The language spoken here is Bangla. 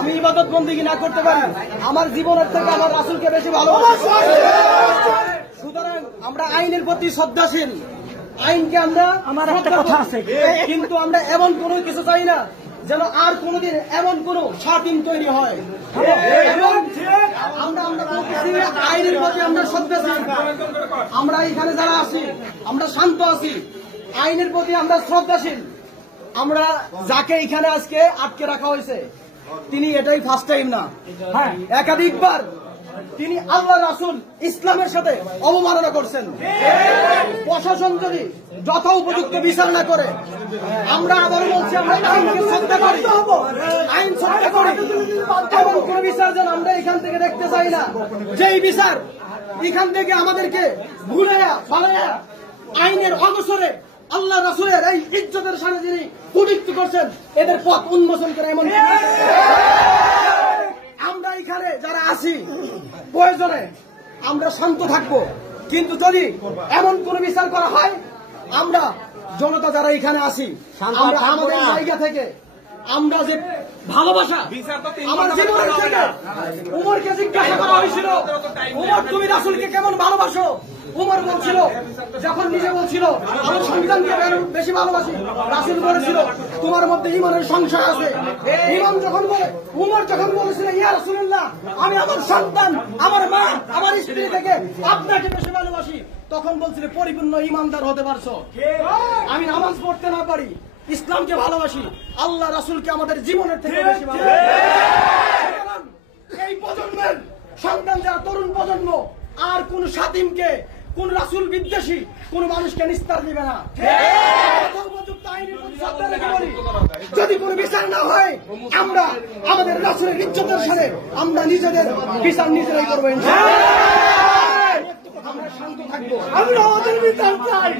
আমি ইবাদত বন্দেগী না করতে পারি, আমার জীবনের থেকে আমার রাসূলকে বেশি ভালোবাসি। সুতরাং আমরা আইনের প্রতি শ্রদ্ধাশীল, আইনকে আমরা আমার একটা কথা আছে, কিন্তু আমরা এমন কোনো কিছু চাই না যেন আর কোনোদিন এমন কোন স্বাধীন তৈরি হয়। আমরা বলতেছি আইনের প্রতি আমরা শ্রদ্ধাশীল। আমরা এখানে যারা আছি আমরা শান্ত আছি, আইনের প্রতি আমরা শ্রদ্ধাশীল। আমরা যাকে এখানে আজকে আটকে রাখা হয়েছে তিনি এটাই ফার্স্ট টাইম না, একাধিকবার তিনি আল্লাহ রাসূল ইসলামের সাথে অবমাননা করছেন। প্রশাসন যদি যথা উপযুক্ত বিচার না করে, আমরা আবার বলছি আমরা আইনকে শ্রদ্ধা করি, আইন শ্রদ্ধা করি, এমন কোন বিচার যেন আমরা এখান থেকে দেখতে চাই না যেই বিচার এখান থেকে আমাদেরকে ভুলাইয়া ফালাইয়া আইনের অগোচরে আল্লাহ রাসূলের এই ইজ্জতের সাথে যিনি কুটিক্ত করছেন এদের পথ উন্মোচন করে। এমন আমরা এখানে যারা আছি প্রয়োজনে আমরা শান্ত থাকবো, কিন্তু যদি এমন কোন বিচার করা হয় আমরা জনতা যারা এখানে আছি আমরা আমাদের জায়গা থেকে আমরা যে ভালোবাসা আমার জীবনের থেকে উমরকে জিজ্ঞাসা করা হয়েছিল, উমর তুমি রাসূলকে কেমন ভালোবাসো? উমর বলছিল, যখন নিজে বলছিল আমার সন্তানকে বেশি ভালোবাসি, রাসূল বলেছিল তোমার মধ্যে ঈমানের সংশয় আছে। ঈমান যখন বলে উমর যখন বলেছিল ইয়া রাসূলুল্লাহ আমি আমার সন্তান, আমার মা, আমার স্ত্রী থেকে আপনাকে বেশি ভালোবাসি, তখন বলছিল পরিপূর্ণ ঈমানদার হতে পারছো। আমি নামাজ পড়তে না পারি, ইসলামকে ভালোবাসি, আল্লাহ রাসূলকে আমাদের জীবনের থেকে বেশি ভালোবাসি। এই প্রজন্মের সন্তান যারা তরুণ প্রজন্ম আর কোন সাতিমকে, কোন রাসূল বিদ্বেষী কোন মানুষকে নিস্তার দিবে না। যদি কোন বিচার না হয় আমরা আমাদের রাসূলের ইজ্জতের সাথে আমরা নিজেদের বিচার নিজেরাই করবো। আমরা শান্ত থাকবো, আমরা আমাদের বিচার চাই।